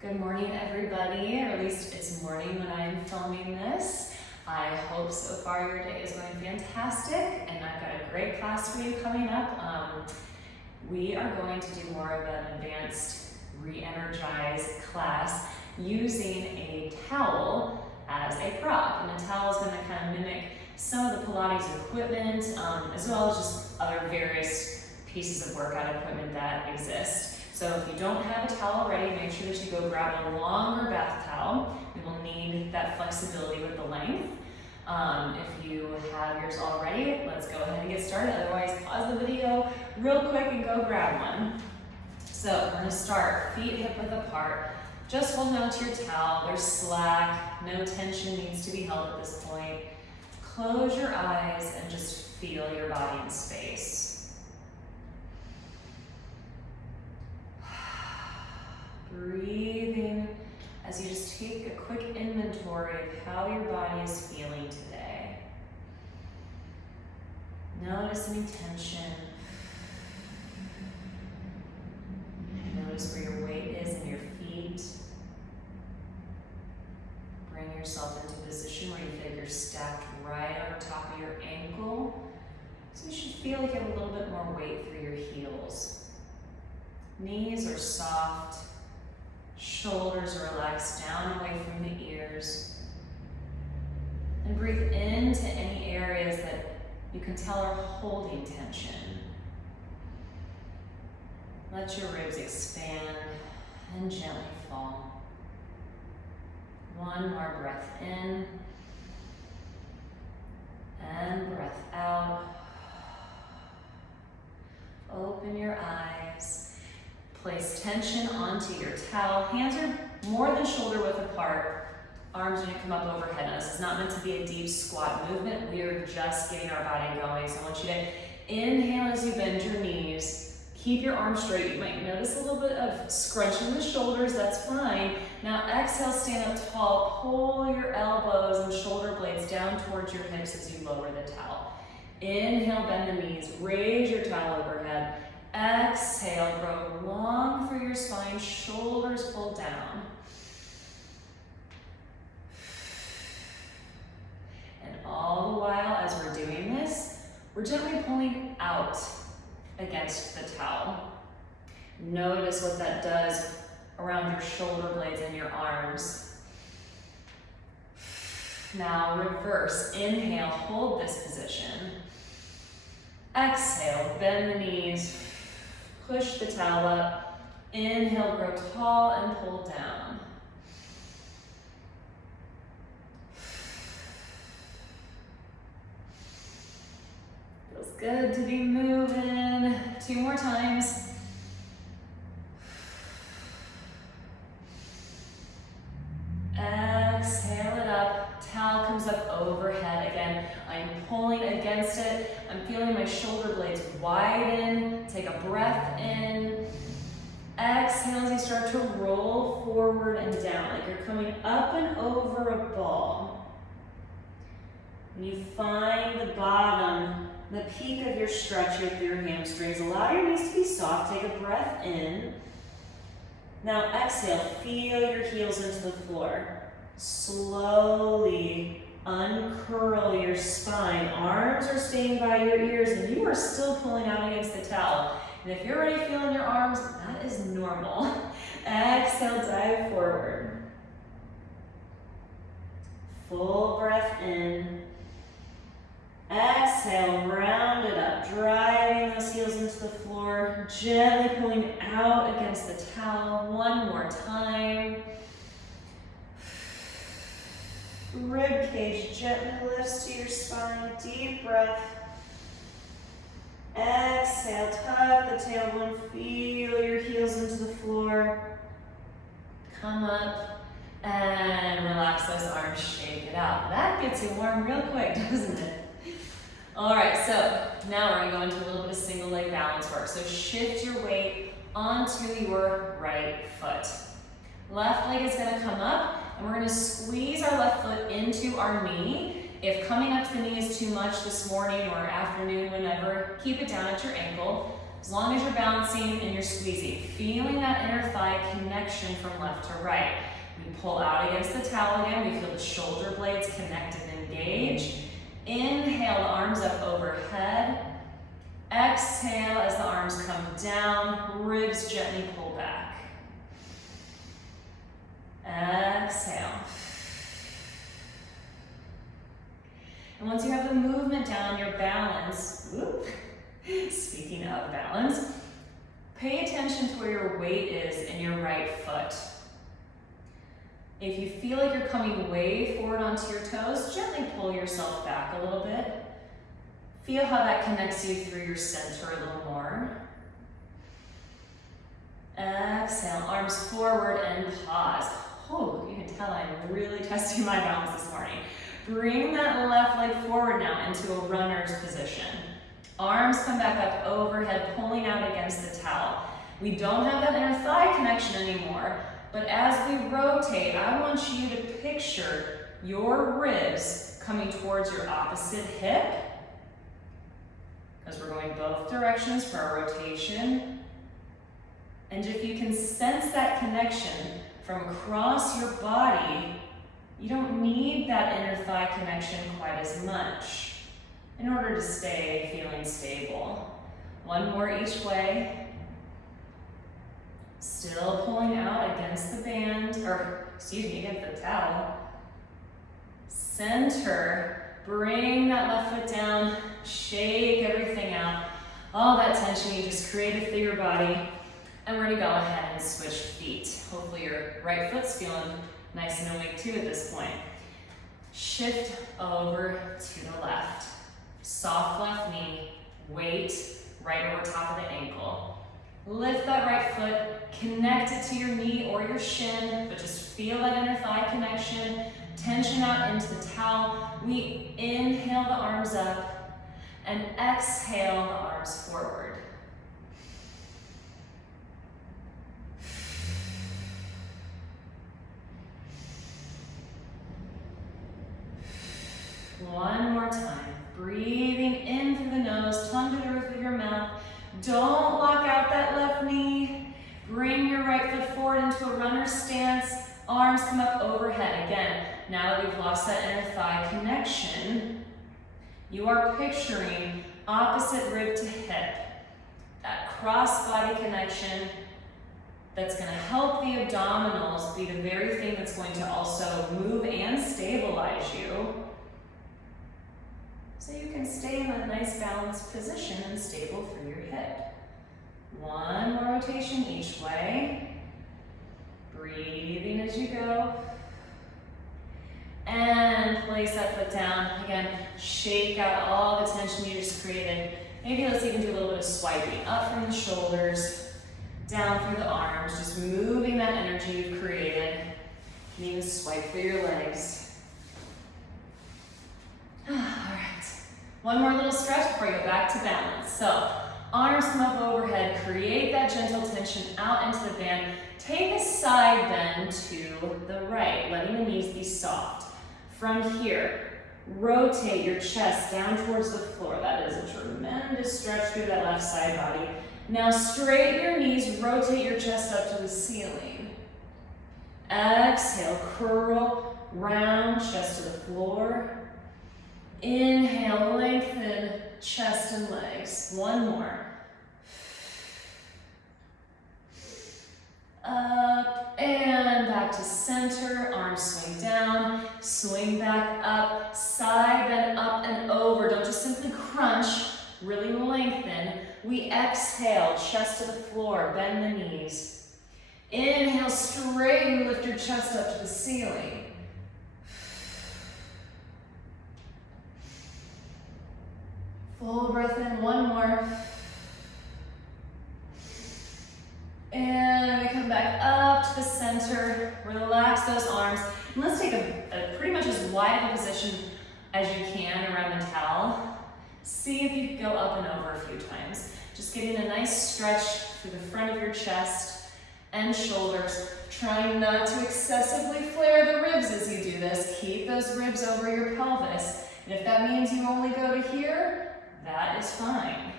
Good morning, everybody, or at least it's morning when I'm filming this. I hope so far your day is going fantastic, and I've got a great class for you coming up. We are going to do more of an advanced Re-energize class using a towel as a prop, and the towel is going to kind of mimic some of the Pilates equipment, as well as just other various pieces of workout equipment that exist. So if you don't have a towel already, make sure that you go grab a longer bath towel. We will need that flexibility with the length. If you have yours already, let's go ahead and get started. Otherwise, pause the video real quick and go grab one. So we're gonna start feet hip width apart. Just hold on to your towel. There's slack, no tension needs to be held at this point. Close your eyes and just feel your body in space. Breathing as you just take a quick inventory of how your body is feeling today. Notice any tension. Notice where your weight is in your feet. Bring yourself into a position where you feel like you're stacked right over top of your ankle. So you should feel like you have a little bit more weight through your heels. Knees are soft. Shoulders are relaxed down away from the ears. And breathe into any areas that you can tell are holding tension. Let your ribs expand and gently fall. One more breath in and breath out. Open your eyes. Place tension onto your towel. Hands are more than shoulder width apart. Arms are going to come up overhead. Now, this is not meant to be a deep squat movement. We are just getting our body going. So I want you to inhale as you bend your knees. Keep your arms straight. You might notice a little bit of scrunching the shoulders. That's fine. Now exhale, stand up tall. Pull your elbows and shoulder blades down towards your hips as you lower the towel. Inhale, bend the knees. Raise your towel overhead. Exhale, grow long through your spine, shoulders pull down. And all the while, as we're doing this, we're gently pulling out against the towel. Notice what that does around your shoulder blades and your arms. Now reverse, inhale, hold this position. Exhale, bend the knees. Push the towel up. Inhale, grow tall and pull down. Feels good to be moving. 2 more times. Exhale it up. Towel comes up overhead again. I'm pulling against it. I'm feeling my shoulder blades widen. Take a breath in. Exhale as you start to roll forward and down, like you're coming up and over a ball. When you find the bottom, the peak of your stretch here through your hamstrings, allow your knees to be soft. Take a breath in. Now exhale, feel your heels into the floor. Slowly uncurl your spine. Arms are staying by your ears and you are still pulling out against the towel. And if you're already feeling your arms, that is normal. Exhale, dive forward. Full breath in. Exhale, round it up, driving those heels into the floor, gently pulling out against the towel. One more time. Rib cage gently lifts to your spine. Deep breath. Exhale, tuck the tailbone. Feel your heels into the floor. Come up and relax those arms. Shake it out. That gets you warm real quick, doesn't it? All right, so now we're gonna go into a little bit of single leg balance work. So shift your weight onto your right foot. Left leg is gonna come up, and we're gonna squeeze our left foot into our knee. If coming up to the knee is too much this morning or afternoon, whenever, keep it down at your ankle. As long as you're balancing and you're squeezing, feeling that inner thigh connection from left to right. We pull out against the towel again. We feel the shoulder blades connect and engage. Inhale, the arms up overhead. Exhale as the arms come down, ribs gently pull back. Exhale. And once you have the movement down, your balance, whoop, speaking of balance, pay attention to where your weight is in your right foot. If you feel like you're coming way forward onto your toes, gently pull yourself back a little bit. Feel how that connects you through your center a little more. Exhale, arms forward and pause. Oh, you can tell I'm really testing my balance this morning. Bring that left leg forward now into a runner's position. Arms come back up overhead, pulling out against the towel. We don't have that inner thigh connection anymore, but as we rotate, I want you to picture your ribs coming towards your opposite hip, because we're going both directions for our rotation. And if you can sense that connection from across your body, you don't need that inner thigh connection quite as much in order to stay feeling stable. One more each way. Still pulling out against the band, against the towel. Center, bring that left foot down, shake everything out. All that tension you just created through your body. And we're gonna go ahead and switch feet. Hopefully your right foot's feeling nice and awake too at this point. Shift over to the left. Soft left knee, weight right over top of the ankle. Lift that right foot, connect it to your knee or your shin, but just feel that inner thigh connection. Tension out into the towel. We inhale the arms up and exhale the arms forward. One more time. Breathing in through the nose, tongue to the roof of your mouth. Don't lock out that left knee. Bring your right foot forward into a runner stance. Arms come up overhead. Again, now that we've lost that inner thigh connection, you are picturing opposite rib to hip. That cross-body connection that's going to help the abdominals be the very thing that's going to also move and stabilize you, so you can stay in that nice balanced position and stable through your hip. One more rotation each way. Breathing as you go. And place that foot down. Again, shake out all the tension you just created. Maybe let's even do a little bit of swiping. Up from the shoulders, down through the arms, just moving that energy you've created. You can even swipe through your legs. All right. One more little stretch before you go back to balance. So, arms come up overhead, create that gentle tension out into the band. Take a side bend to the right, letting the knees be soft. From here, rotate your chest down towards the floor. That is a tremendous stretch through that left side body. Now straighten your knees, rotate your chest up to the ceiling. Exhale, curl, round, chest to the floor. Inhale, lengthen chest and legs. One more. Up and back to center. Arms swing down, swing back up, side bend up and over. Don't just simply crunch, really lengthen. We exhale, chest to the floor, bend the knees. Inhale, straighten, lift your chest up to the ceiling. Full breath in, one more. And we come back up to the center, relax those arms. And let's take a pretty much as wide of a position as you can around the towel. See if you can go up and over a few times. Just getting a nice stretch through the front of your chest and shoulders. Trying not to excessively flare the ribs as you do this. Keep those ribs over your pelvis. And if that means you only go to here, that is fine.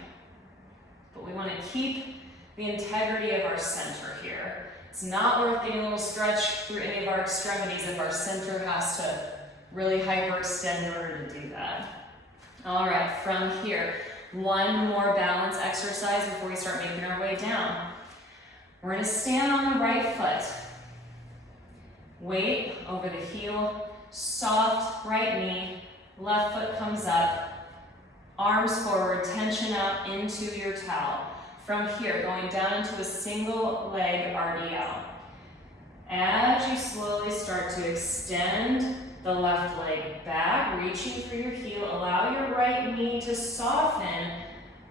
but we want to keep the integrity of our center here. It's not worth getting a little stretch through any of our extremities if our center has to really hyperextend in order to do that. All right, from here, one more balance exercise before we start making our way down. We're going to stand on the right foot. Weight over the heel, soft right knee, left foot comes up, arms forward, tension out into your towel. From here, going down into a single leg RDL. As you slowly start to extend the left leg back, reaching through your heel, allow your right knee to soften.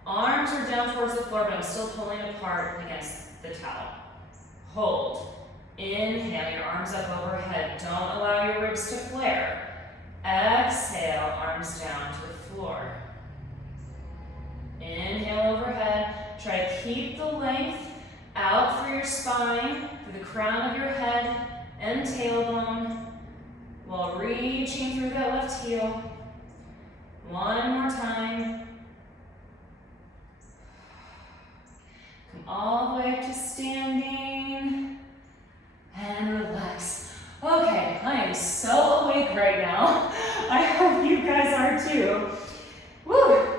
Arms are down towards the floor, but I'm still pulling apart against the towel. Hold. Inhale, your arms up overhead. Don't allow your ribs to flare. Exhale, arms down to the floor. Inhale overhead. Try to keep the length out through your spine, through the crown of your head and tailbone, while reaching through that left heel. One more time. Come all the way up to standing. And relax. Okay, I am so awake right now. I hope you guys are too. Woo!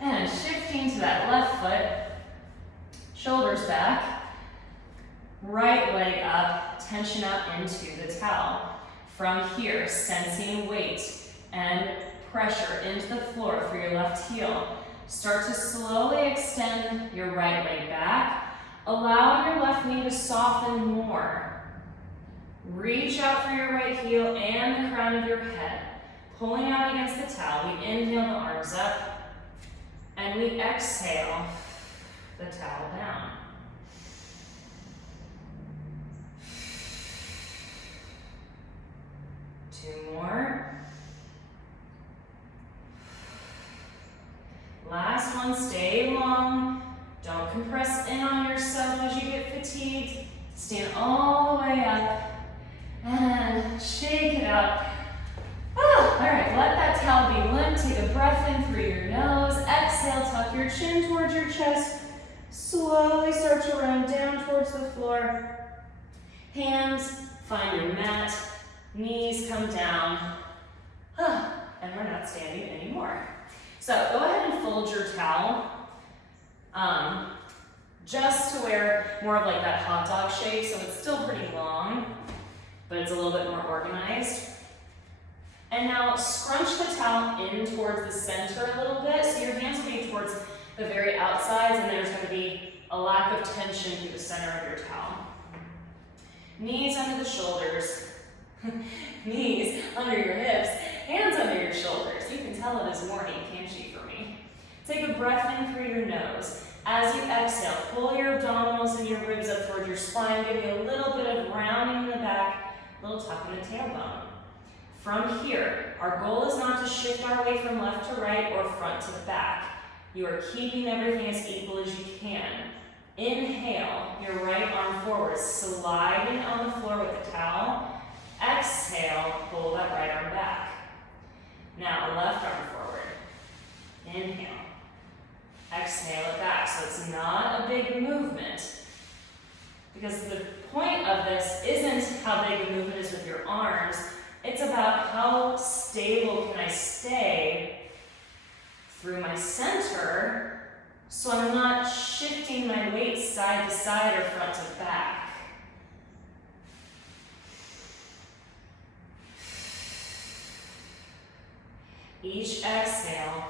And shifting to that left foot, shoulders back, right leg up, tension out into the towel. From here, sensing weight and pressure into the floor for your left heel. Start to slowly extend your right leg back, allowing your left knee to soften more. Reach out for your right heel and the crown of your head. Pulling out against the towel, we inhale the arms up, and we exhale the towel down. Two more. Last one, stay long. Don't compress in on yourself as you get fatigued. Stand all the way up. And shake it out. All right, let that towel be limp. Take a breath in through your nose. Exhale, tuck your chin towards your chest. Slowly start to round down towards the floor. Hands find your mat. Knees come down. And we're not standing anymore. So go ahead and fold your towel. Just to where more of like that hot dog shape, so it's still pretty long, but it's a little bit more organized. And now scrunch the towel in towards the center a little bit, so your hands will be towards the very outsides, and there's going to be a lack of tension through the center of your towel. Knees under the shoulders, knees under your hips, hands under your shoulders. You can tell it is morning, can't you, for me? Take a breath in through your nose. As you exhale, pull your abdominals and your ribs up towards your spine, give you a little bit of rounding in the back, a little tuck in the tailbone. From here, our goal is not to shift our weight from left to right or front to back. You are keeping everything as equal as you can. Inhale, your right arm forward, sliding on the floor with the towel. Exhale, pull that right arm back. Now, left arm forward. Inhale. Exhale it back, so it's not a big movement. Because the point of this isn't how big a movement is with your arms, it's about how stable can I stay through my center so I'm not shifting my weight side to side or front to back. Each exhale,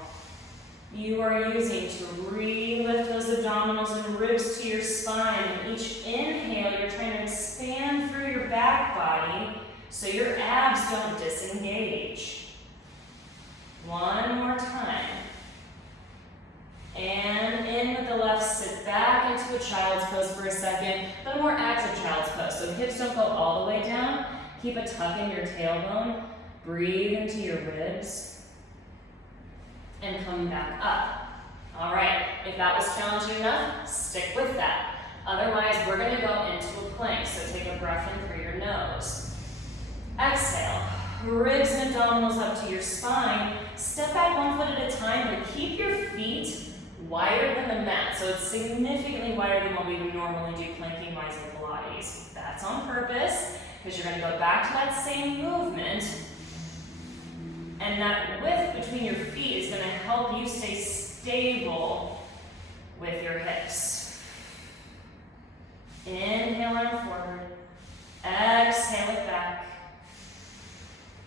you are using to re-lift those abdominals and ribs to your spine. And each inhale, you're trying to expand through your back body so your abs don't disengage. One more time. And in with the left, sit back into a child's pose for a second, but a more active child's pose. So hips don't go all the way down. Keep a tuck in your tailbone. Breathe into your ribs. And come back up. All right, if that was challenging enough, stick with that. Otherwise, we're gonna go into a plank, so take a breath in through your nose. Exhale, ribs and abdominals up to your spine. Step back 1 foot at a time and keep your feet wider than the mat. So it's significantly wider than what we would normally do planking-wise in Pilates. That's on purpose, because you're going to go back to that same movement. And that width between your feet is going to help you stay stable with your hips. Inhale, arm forward. Exhale it back.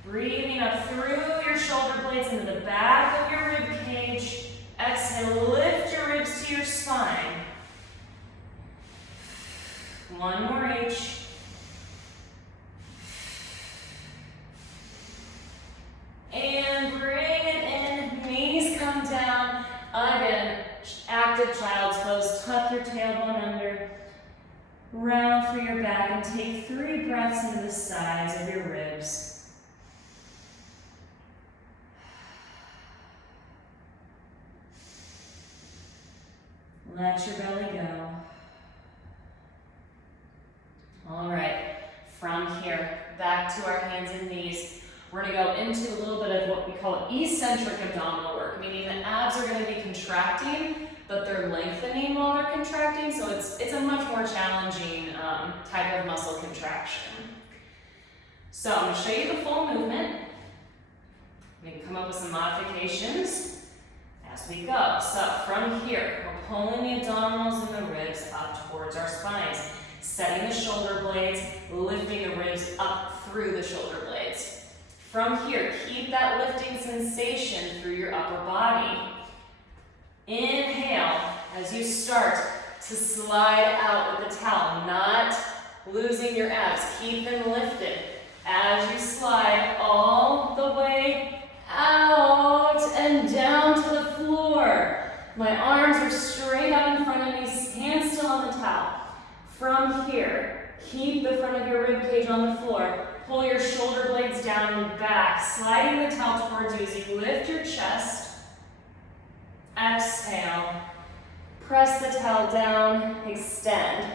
Breathing up through your shoulder blades into the back of your rib cage. Exhale, lift your ribs to your spine. One more each. And bring it in, knees come down. Again, active child's pose. Tuck your tailbone under. Round through your back and take 3 breaths into the sides of your ribs. Let your belly go. All right, from here, back to our hands and knees. We're going to go into a little bit of what we call eccentric abdominal work, meaning the abs are going to be contracting, but they're lengthening while they're contracting, so it's a much more challenging type of muscle contraction. So I'm going to show you the full movement. We can come up with some modifications as we go. So from here, we're pulling the abdominals and the ribs up towards our spines, setting the shoulder blades, lifting the ribs up through the shoulder blades. From here, keep that lifting sensation through your upper body. Inhale as you start to slide out with the towel, not losing your abs. Keep them lifted as you slide all the way out and down to the floor. My arms are straight out in front of me, hands still on the towel. From here, keep the front of your rib cage on the floor. Pull your shoulder blades down and back, sliding the towel towards you as you lift your chest. Exhale. Press the towel down, extend.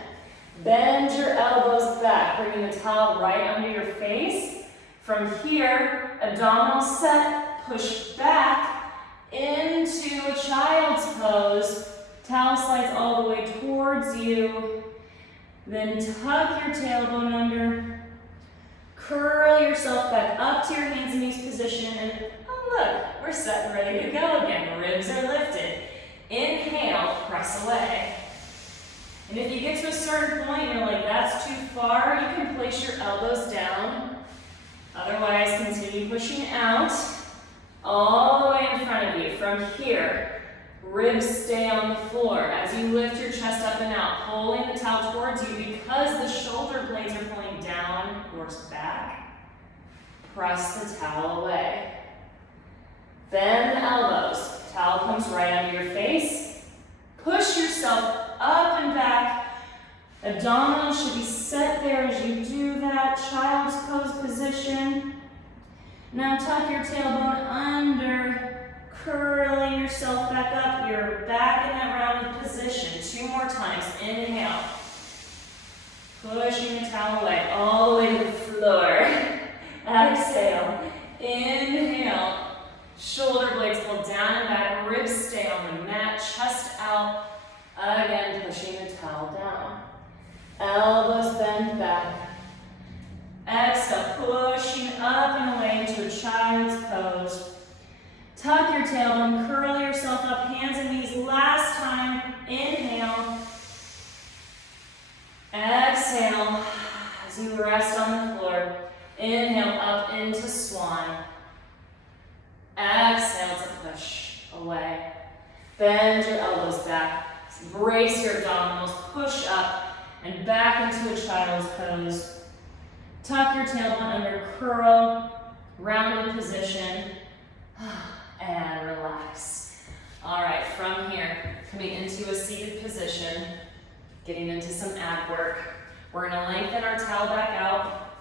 Bend your elbows back, bringing the towel right under your face. From here, abdominal set, push back into a child's pose. Towel slides all the way towards you. Then tuck your tailbone under. Curl yourself back up to your hands and knees position, and oh look, we're set and ready to go again. Ribs are lifted. Inhale, press away. And if you get to a certain point and you're like, that's too far, you can place your elbows down. Otherwise, continue pushing out all the way in front of you. From here, ribs stay on the floor as you lift your chest up and out, pulling the towel towards you because the shoulder blades are pulling down towards back. Press the towel away. Bend the elbows. Towel comes right under your face. Push yourself up and back. Abdominals should be set there as you do that. Child's pose position. Now tuck your tailbone under, curling yourself back up. You're back in that rounded position. 2 more times. Inhale. Pushing the towel away all the way to the floor. Exhale. Inhale. Shoulder blades pull down and back. Ribs stay on the mat. Chest out. Again, pushing the towel down. Elbows bend back. Exhale. Pushing up and away into a child's pose. Tuck your tailbone. Curl yourself up. Hands and knees. Last time. Inhale. Exhale as you rest on the floor. Inhale up into swan. Exhale to push away. Bend your elbows back. Brace your abdominals. Push up and back into a child's pose. Tuck your tailbone under, curl, rounded position, and relax. All right, from here, coming into a seated position, getting into some ab work. We're gonna lengthen our towel back out,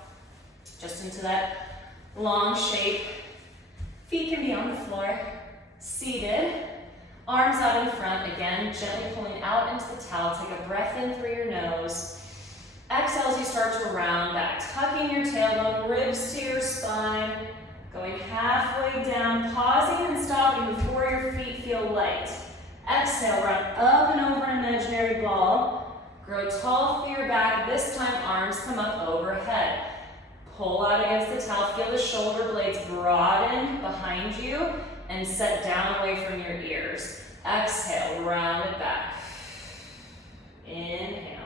just into that long shape. Feet can be on the floor, seated, arms out in front, again, gently pulling out into the towel. Take a breath in through your nose. Exhale as you start to round back, tucking your tailbone, ribs to your spine, going halfway down, pausing and stopping before your feet feel light. Exhale, run up and over an imaginary ball. Grow tall through your back. This time, arms come up overhead. Pull out against the towel. Feel the shoulder blades broaden behind you and set down away from your ears. Exhale, round it back. Inhale.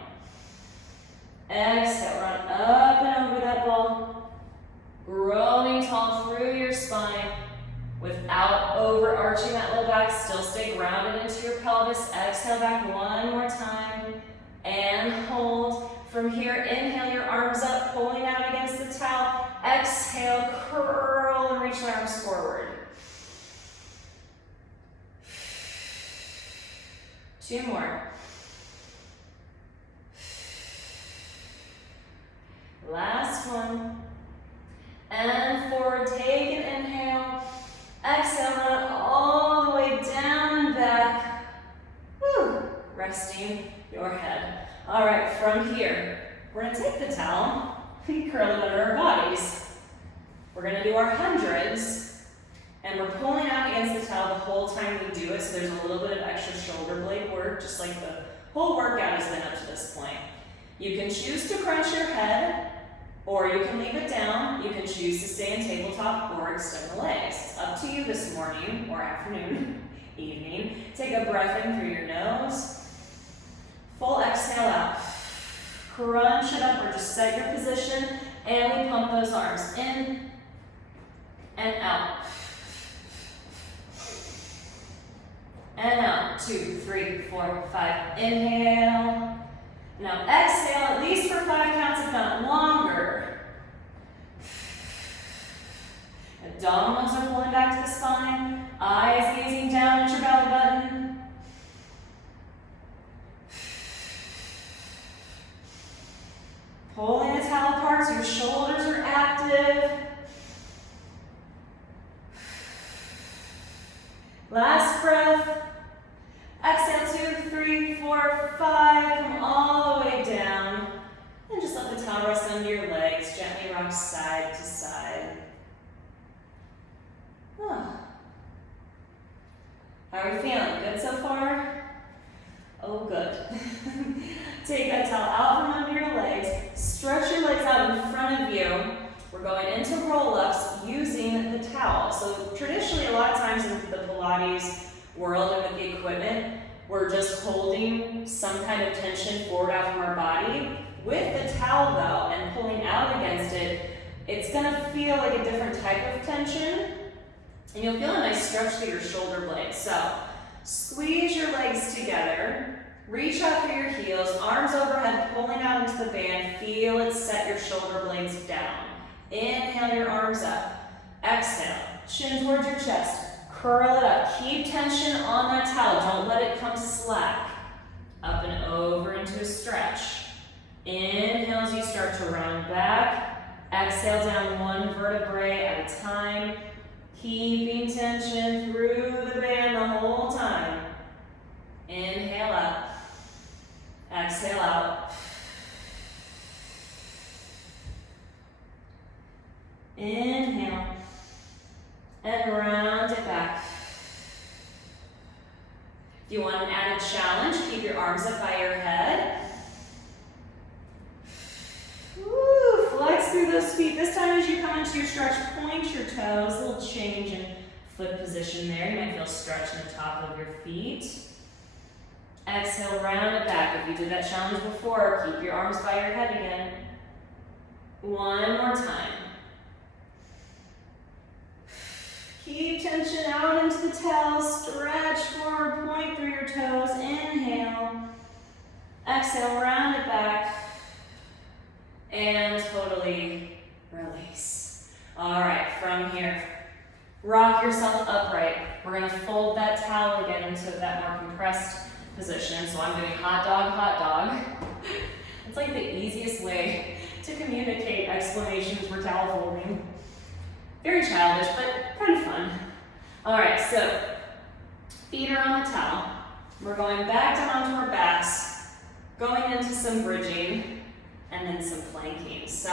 Exhale, run up and over that ball. Growing tall through your spine without overarching that low back. Still stay grounded into your pelvis. Exhale back one more time and hold. From here, inhale your arms up, pulling out against the towel. Exhale, curl and reach the arms forward. 2 more. Last one. And forward, take an inhale. Exhale, run all the way down and back. Woo. Resting your head. All right, from here, we're gonna take the towel, feet curled under our bodies. We're gonna do our hundreds, and we're pulling out against the towel the whole time we do it, so there's a little bit of extra shoulder blade work, just like the whole workout has been up to this point. You can choose to crunch your head, or you can leave it down. You can choose to stay in tabletop or extend the legs. It's up to you this morning or afternoon, evening. Take a breath in through your nose. Full exhale out. Crunch it up or just set your position, and we pump those arms in and out. And out. 2, 3, 4, 5. Inhale. Now exhale, at least for 5 counts, if not longer. Abdominals are pulling back to the spine. Eyes gazing down at your belly button. Pulling the towel apart so your shoulders are active. Last breath. Exhale, 2, 3, 4, 5. Come all the way down. And just let the towel rest under your legs. Gently rock side to side. Oh. How are we feeling? Good so far? Oh, good. Take that towel out from under your legs. Stretch your legs out in front of you. We're going into roll-ups using the towel. So traditionally, a lot of times in the Pilates world and with the equipment, we're just holding some kind of tension forward out from our body. With the towel though, and pulling out against it, it's gonna feel like a different type of tension, and you'll feel a nice stretch through your shoulder blades. So squeeze your legs together, reach out through your heels, arms overhead, pulling out into the band. Feel it set your shoulder blades down. Inhale your arms up. Exhale, chin towards your chest. Curl it up. Keep tension on that towel. Don't let it come slack. Up and over into a stretch. Inhale as you start to round back. Exhale down one vertebrae at a time. Keeping tension through the band the whole time. Inhale up. Exhale out. Inhale. And round it back. If you want an added challenge, keep your arms up by your head. Woo, flex through those feet. This time as you come into your stretch, point your toes. A little change in foot position there. You might feel stretch in the top of your feet. Exhale, round it back. If you did that challenge before, keep your arms by your head again. One more time. Keep tension out into the towel. Stretch forward, point through your toes. Inhale. Exhale, round it back. And totally release. All right, from here, rock yourself upright. We're gonna fold that towel again into that more compressed position. So I'm doing hot dog, hot dog. It's like the easiest way to communicate explanations for towel folding. Very childish, but kind of fun. All right, so feet are on the towel. We're going back down onto our backs, going into some bridging, and then some planking. So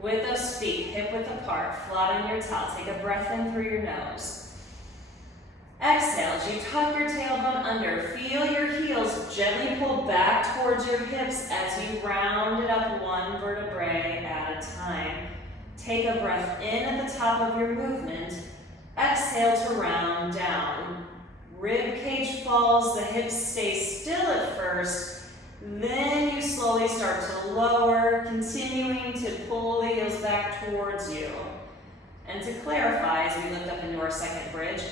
with those feet hip width apart, flat on your towel, take a breath in through your nose. Exhale, as you tuck your tailbone under, feel your heels gently pull back towards your hips as you round it up one vertebrae at a time. Take a breath in at the top of your movement. Exhale to round down. Rib cage falls, the hips stay still at first, then you slowly start to lower, continuing to pull the heels back towards you. And to clarify, as we lift up into our second bridge,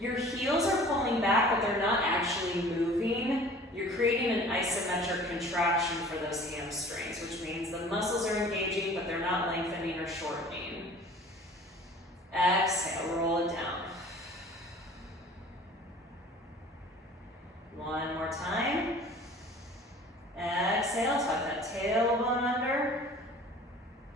your heels are pulling back, but they're not actually moving. You're creating an isometric contraction for those hamstrings, which means the muscles are engaging, but they're not lengthening or shortening. Exhale, roll it down. One more time. Exhale, tuck that tailbone under.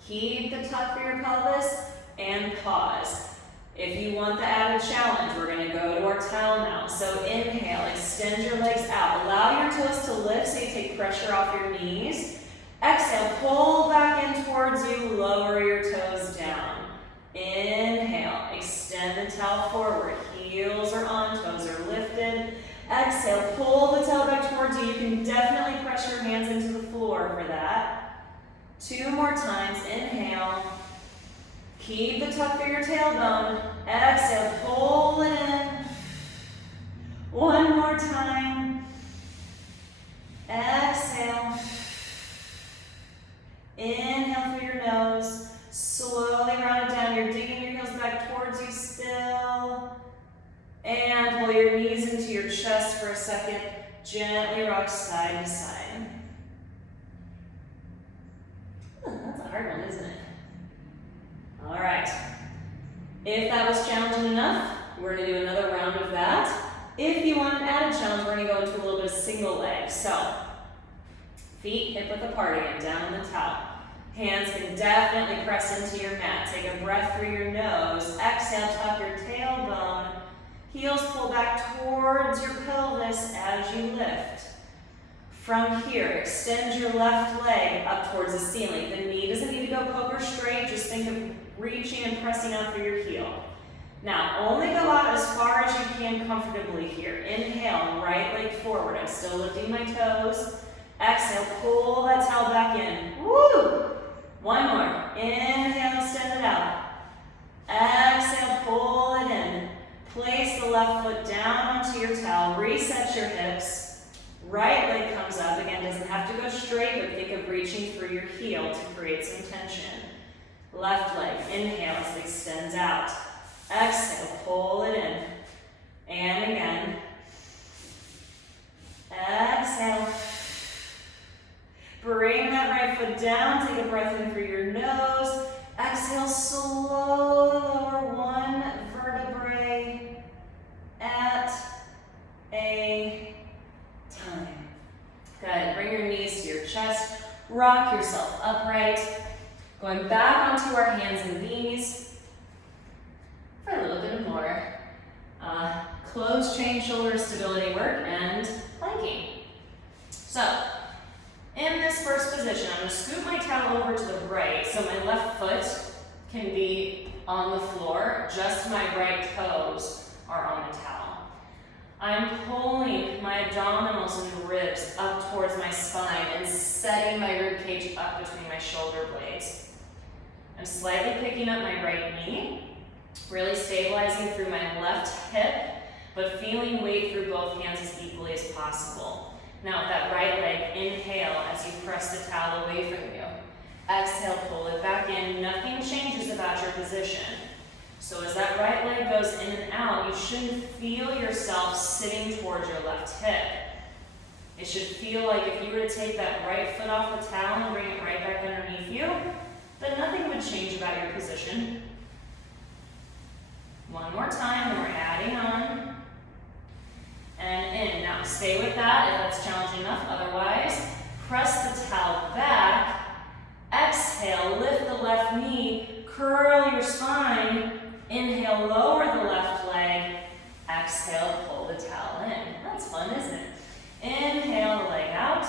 Keep the tuck for your pelvis and pause. If you want the added challenge, we're going to go to our towel now. So inhale, extend your legs out. Allow your toes to lift so you take pressure off your knees. Exhale, pull back in towards you, lower your toes down. Inhale, extend the towel forward. Heels are on, toes are lifted. Exhale, pull the tail back towards you. You can definitely press your hands into the floor for that. 2 more times. Inhale. Keep the tuck for your tailbone. Exhale, pull it in. 1 more time. Exhale. Inhale through your nose. Slowly round it down. You're digging your heels back towards you still. And pull your knees into your chest for a second. Gently rock side to side. That's a hard one, isn't it? All right. If that was challenging enough, we're going to do another round of that. If you want an added challenge, we're going to go into a little bit of single leg. So, feet hip width apart again, down on the towel. Hands can definitely press into your mat. Take a breath through your nose. Exhale, tuck your tailbone. Heels pull back towards your pelvis as you lift. From here, extend your left leg up towards the ceiling. The knee doesn't need to go poker straight. Just think of reaching and pressing out through your heel. Now, only go out as far as you can comfortably here. Inhale, right leg forward. I'm still lifting my toes. Exhale, pull that towel back in. Woo! 1 more. Inhale, extend it out. Exhale, pull it in. Place the left foot down onto your towel. Reset your hips. Right leg comes up. Again, doesn't have to go straight, but think of reaching through your heel to create some tension. Left leg, inhale as it extends out. Exhale, pull it in. And again. Exhale. Bring that right foot down. Take a breath in through your nose. Exhale, slowly lower 1 vertebrae at a time. Good. Bring your knees to your chest. Rock yourself upright. Going back onto our hands and knees for a little bit more closed chain shoulder stability work and planking. So, in this first position, I'm going to scoot my towel over to the right so my left foot can be on the floor. Just my right toes are on the towel. I'm pulling my abdominals and ribs up towards my spine and setting my rib cage up between my shoulder blades. I'm slightly picking up my right knee, really stabilizing through my left hip, but feeling weight through both hands as equally as possible. Now with that right leg, inhale as you press the towel away from you. Exhale, pull it back in. Nothing changes about your position. So as that right leg goes in and out, you shouldn't feel yourself sitting towards your left hip. It should feel like if you were to take that right foot off the towel and bring it right back underneath you, then nothing would change about your position. 1 more time, and we're adding on. And in. Now stay with that if that's challenging enough. Otherwise, press the towel back. Exhale, lift the left knee, curl your spine. Inhale, lower the left leg. Exhale, pull the towel in. That's fun, isn't it? Inhale, the leg out.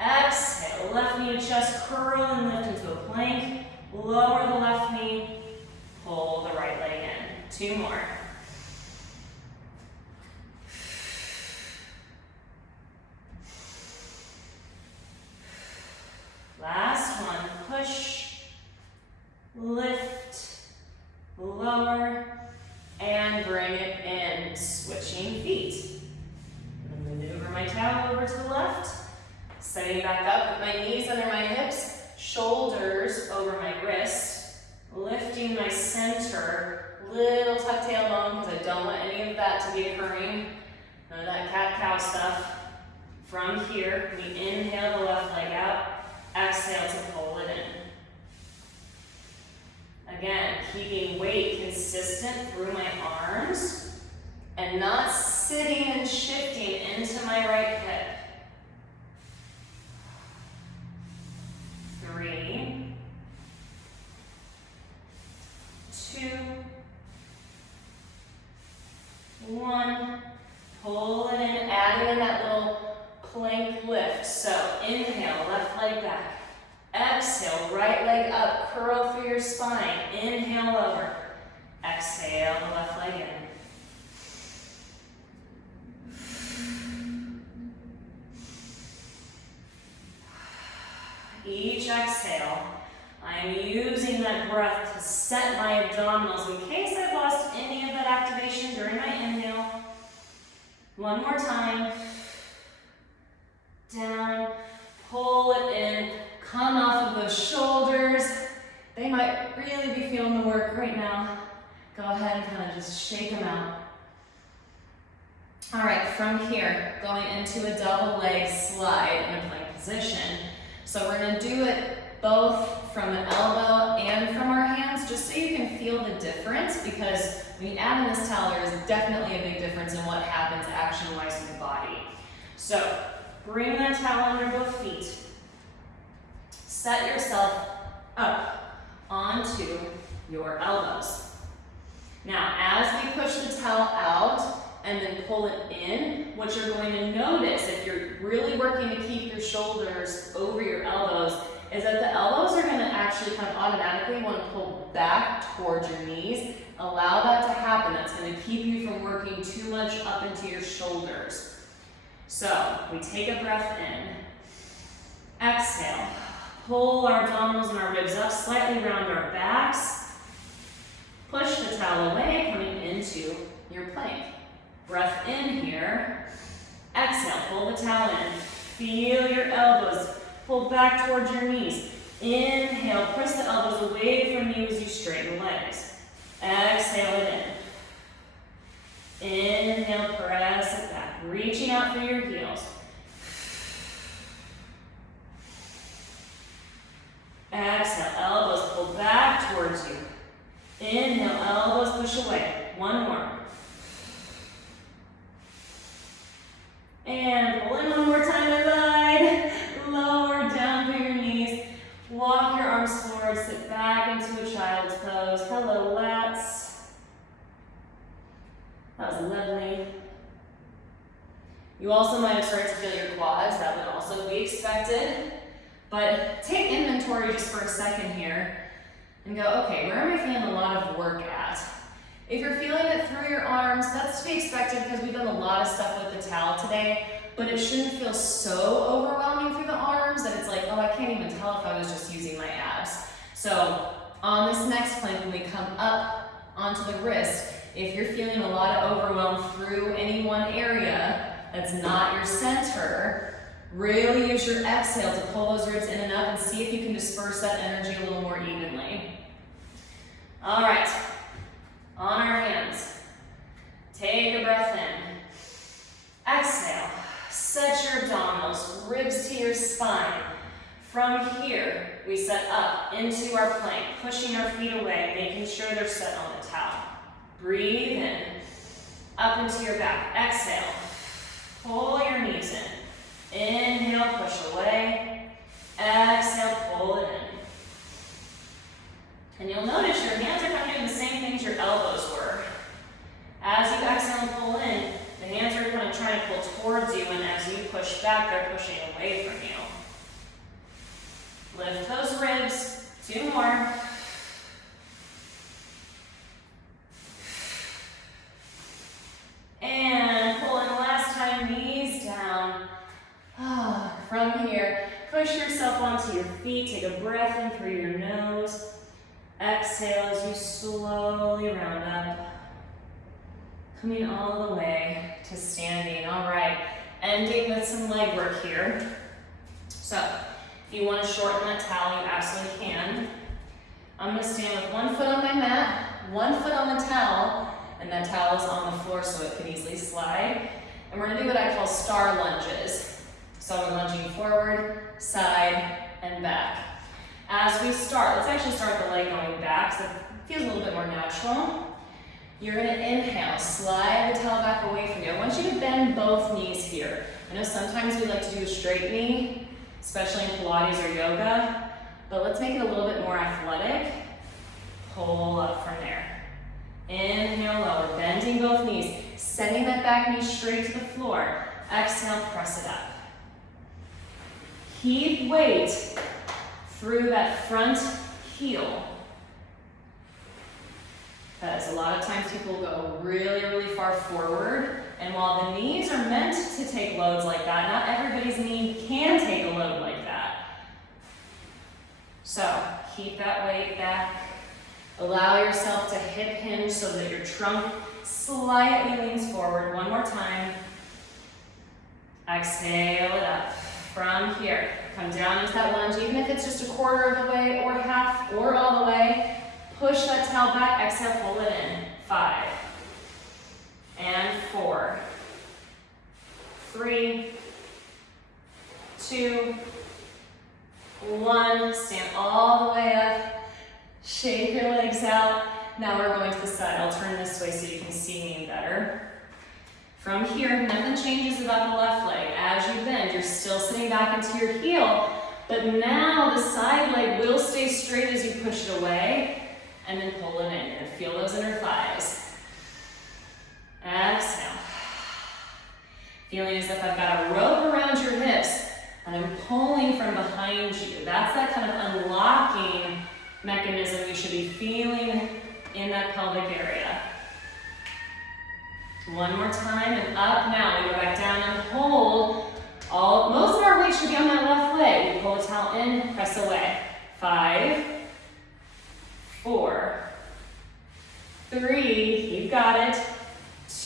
Exhale, left knee to chest, curl and lift into a plank. Lower the left knee, pull the right leg in. 2 more. lift, lower, and bring it in, switching feet. I'm gonna maneuver my towel over to the left, setting back up with my knees under my hips, shoulders over my wrist, lifting my center, little tuck tailbone because I don't want any of that to be occurring. None of that cat-cow stuff. From here, we inhale the left leg out, exhale to pull it in. Again, keeping weight consistent through my arms and not sitting and shifting into my right hip. 3, 2, 1. Pull it in, adding in that little plank lift. So inhale, left leg back. Exhale, right leg up, curl through your spine. Inhale, lower. Exhale, the left leg in. Each exhale, I'm using that breath to set my abdominals in case I've lost any of that activation during my inhale. One more time. Down, pull it in, come off of those shoulders. They might really be feeling the work right now. Go ahead and kind of just shake them out. All right, from here, going into a double leg slide in a plank position. So we're gonna do it both from the elbow and from our hands, just so you can feel the difference, because when you add in this towel, there is definitely a big difference in what happens action-wise in the body. So bring that towel under both feet. Set yourself up onto your elbows. Now, as we push the towel out and then pull it in, what you're going to notice, if you're really working to keep your shoulders over your elbows, is that the elbows are going to actually kind of automatically want to pull back towards your knees. Allow that to happen. That's going to keep you from working too much up into your shoulders. So we take a breath in. Exhale. Pull our abdominals and our ribs up, slightly round our backs. Push the towel away, coming into your plank. Breath in here. Exhale, pull the towel in. Feel your elbows pull back towards your knees. Inhale, press the elbows away from you as you straighten legs. Exhale it in. Inhale, press it back. Reaching out for your heels. Exhale, elbows pull back towards you. Inhale, elbows push away. One more. And pull in one more time and glide. Lower down through your knees. Walk your arms forward, sit back into a child's pose. Hello, lats. That was lovely. You also might have started to feel your quads. That would also be expected. But take inventory just for a second here and go, okay, where am I feeling a lot of work at? If you're feeling it through your arms, that's to be expected because we've done a lot of stuff with the towel today, but it shouldn't feel so overwhelming through the arms that it's like, oh, I can't even tell if I was just using my abs. So on this next plank, when we come up onto the wrist, if you're feeling a lot of overwhelm through any one area that's not your center, really use your exhale to pull those ribs in and up and see if you can disperse that energy a little more evenly. All right, on our hands, take a breath in. Exhale, set your abdominals, ribs to your spine. From here, we set up into our plank, pushing our feet away, making sure they're set on the towel. Breathe in, up into your back. Exhale, pull your knees in. Inhale, push away. Exhale, pull it in. And you'll notice your hands are kind of doing the same things your elbows were. As you exhale and pull in, the hands are kind of trying to pull towards you, and as you push back, they're pushing away from you. Lift those ribs. 2 more. And pull in last time, knees down. From here, push yourself onto your feet. Take a breath in through your nose. Exhale as you slowly round up. Coming all the way to standing. All right, ending with some leg work here. So, if you want to shorten that towel, you absolutely can. I'm going to stand with one foot on my mat, one foot on the towel, and that towel is on the floor so it can easily slide. And we're going to do what I call star lunges. So I'm lunging forward, side, and back. As we start, let's actually start the leg going back so it feels a little bit more natural. You're going to inhale, slide the towel back away from you. I want you to bend both knees here. I know sometimes we like to do a straight knee, especially in Pilates or yoga, but let's make it a little bit more athletic. Pull up from there. Inhale, lower, bending both knees, sending that back knee straight to the floor. Exhale, press it up. Keep weight through that front heel. Because a lot of times people go really, really far forward, and while the knees are meant to take loads like that, not everybody's knee can take a load like that. So keep that weight back. Allow yourself to hip hinge so that your trunk slightly leans forward. One more time. Exhale it up. From here, come down into that lunge, even if it's just a quarter of the way or half or all the way. Push that towel back, exhale, pull it in. 5 and 4, 3, 2, 1. Stand all the way up. Shake your legs out. Now we're going to the side. I'll turn this way so you can see me better. From here, nothing changes about the left leg. As you bend, you're still sitting back into your heel, but now the side leg will stay straight as you push it away, and then pull it in. And feel those inner thighs. Exhale. Feeling as if I've got a rope around your hips, and I'm pulling from behind you. That's that kind of unlocking mechanism you should be feeling in that pelvic area. One more time, and up now. We go back down and hold. Most of our weight should be on that left leg. We pull the towel in, press away. 5, 4, 3, you've got it.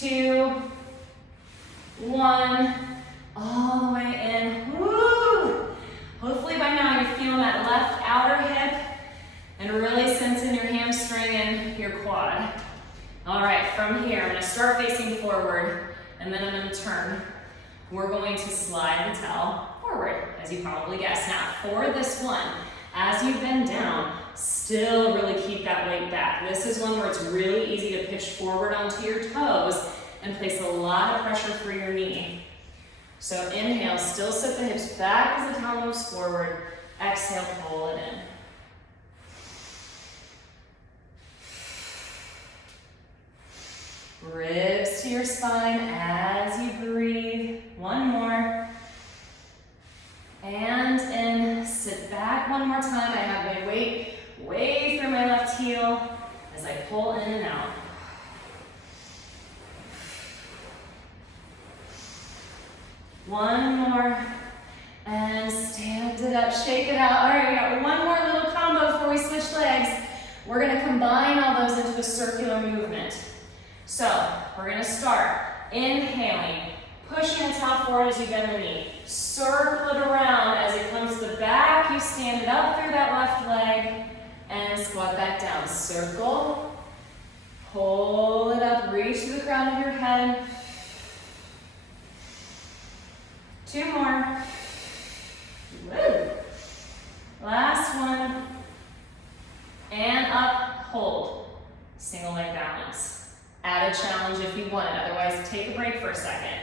2, 1, all the way in. Woo! Hopefully by now you're feeling that left outer hip and really sensing your hamstring and your quad. All right, from here, I'm going to start facing forward, and then I'm going to turn. We're going to slide the towel forward, as you probably guessed. Now, for this one, as you bend down, still really keep that weight back. This is one where it's really easy to pitch forward onto your toes and place a lot of pressure through your knee. So inhale, still sit the hips back as the towel moves forward. Exhale, pull it in. Ribs to your spine as you breathe. One more. And in. Sit back one more time. I have my weight way through my left heel as I pull in and out. One more. And stand it up, shake it out. All right, we got one more little combo before we switch legs. We're going to combine all those into a circular movement. So, we're going to start inhaling, pushing the towel forward as you bend the knee. Circle it around as it comes to the back. You stand it up through that left leg and squat back down. Circle, pull it up, reach to the crown of your head. 2 more. Woo. Last one. And up, hold. Single leg balance. Add a challenge if you want it, otherwise take a break for a second.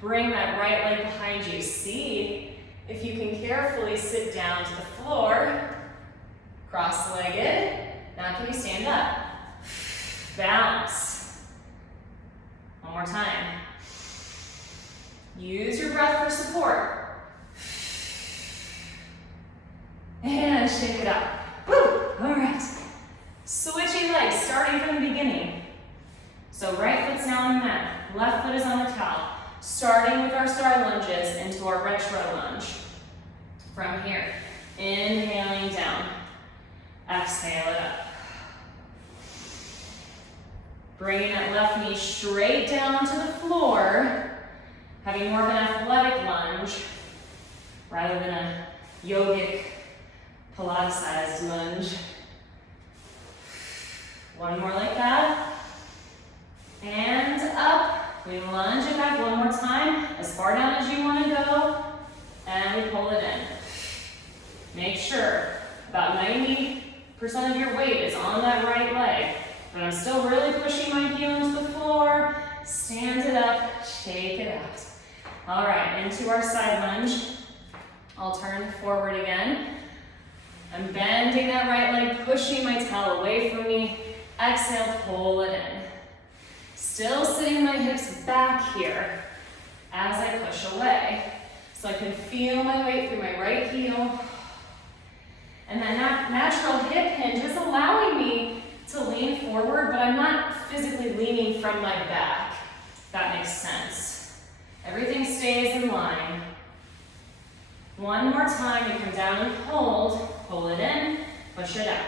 Bring that right leg behind you. See if you can carefully sit down to the floor, cross-legged. Now can you stand up? Balance. One more time. Use your breath for support. And shake it out. Woo! All right. Switching legs, starting from the beginning. So right foot's now on the mat, left foot is on the towel. Starting with our star lunges into our retro lunge. From here, inhaling down. Exhale it up. Bringing that left knee straight down to the floor, having more of an athletic lunge rather than a yogic Pilates-sized lunge. One more like that. And up. We lunge it back one more time, as far down as you want to go, and we pull it in. Make sure about 90% of your weight is on that right leg, but I'm still really pushing my heel into the floor. Stand it up, shake it out. All right, into our side lunge. I'll turn forward again. I'm bending that right leg, pushing my towel away from me. Exhale, pull it in. Still sitting my hips back here as I push away. So I can feel my weight through my right heel. And that natural hip hinge is allowing me to lean forward, but I'm not physically leaning from my back. If that makes sense. Everything stays in line. One more time, you come down and hold. Pull it in, push it out.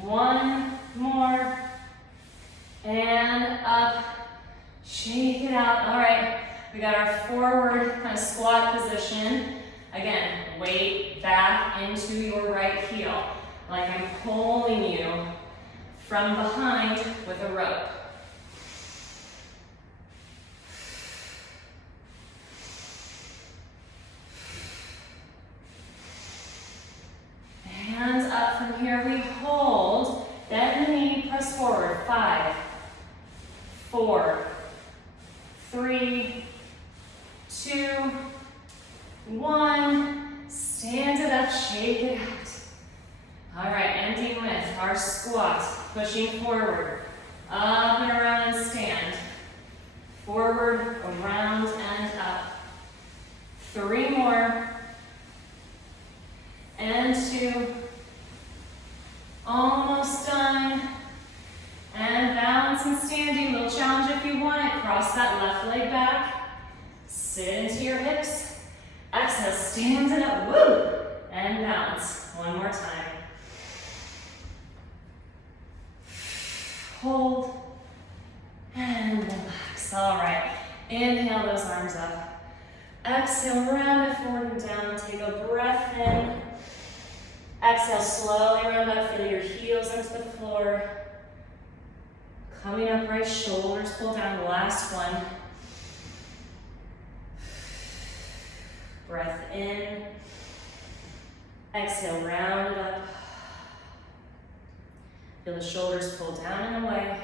One more, and up, shake it out. All right, we got our forward kind of squat position. Again, weight back into your right heel, like I'm pulling you from behind with a rope. Hands up from here, we hold. Bend the knee, press forward. 5, 4, 3, 2, 1. Stand it up, shake it out. All right, ending with our squat. Pushing forward, up and around and stand. Forward, around and up. 3 more. And 2, almost done, and balance and standing, little challenge if you want it, cross that left leg back, sit into your hips, exhale, stand it up, woo, and balance, one more time, hold, and relax, all right, inhale those arms up, exhale, round it forward and down, take a breath in. Exhale, slowly round up, feel your heels into the floor. Coming up right, shoulders pull down, the last one. Breath in. Exhale, round it up. Feel the shoulders pull down and away.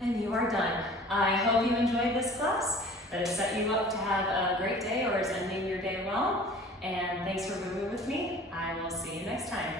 And you are done. I hope you enjoyed this class, that has set you up to have a great day or is ending your day well. And thanks for moving with me. I will see you next time.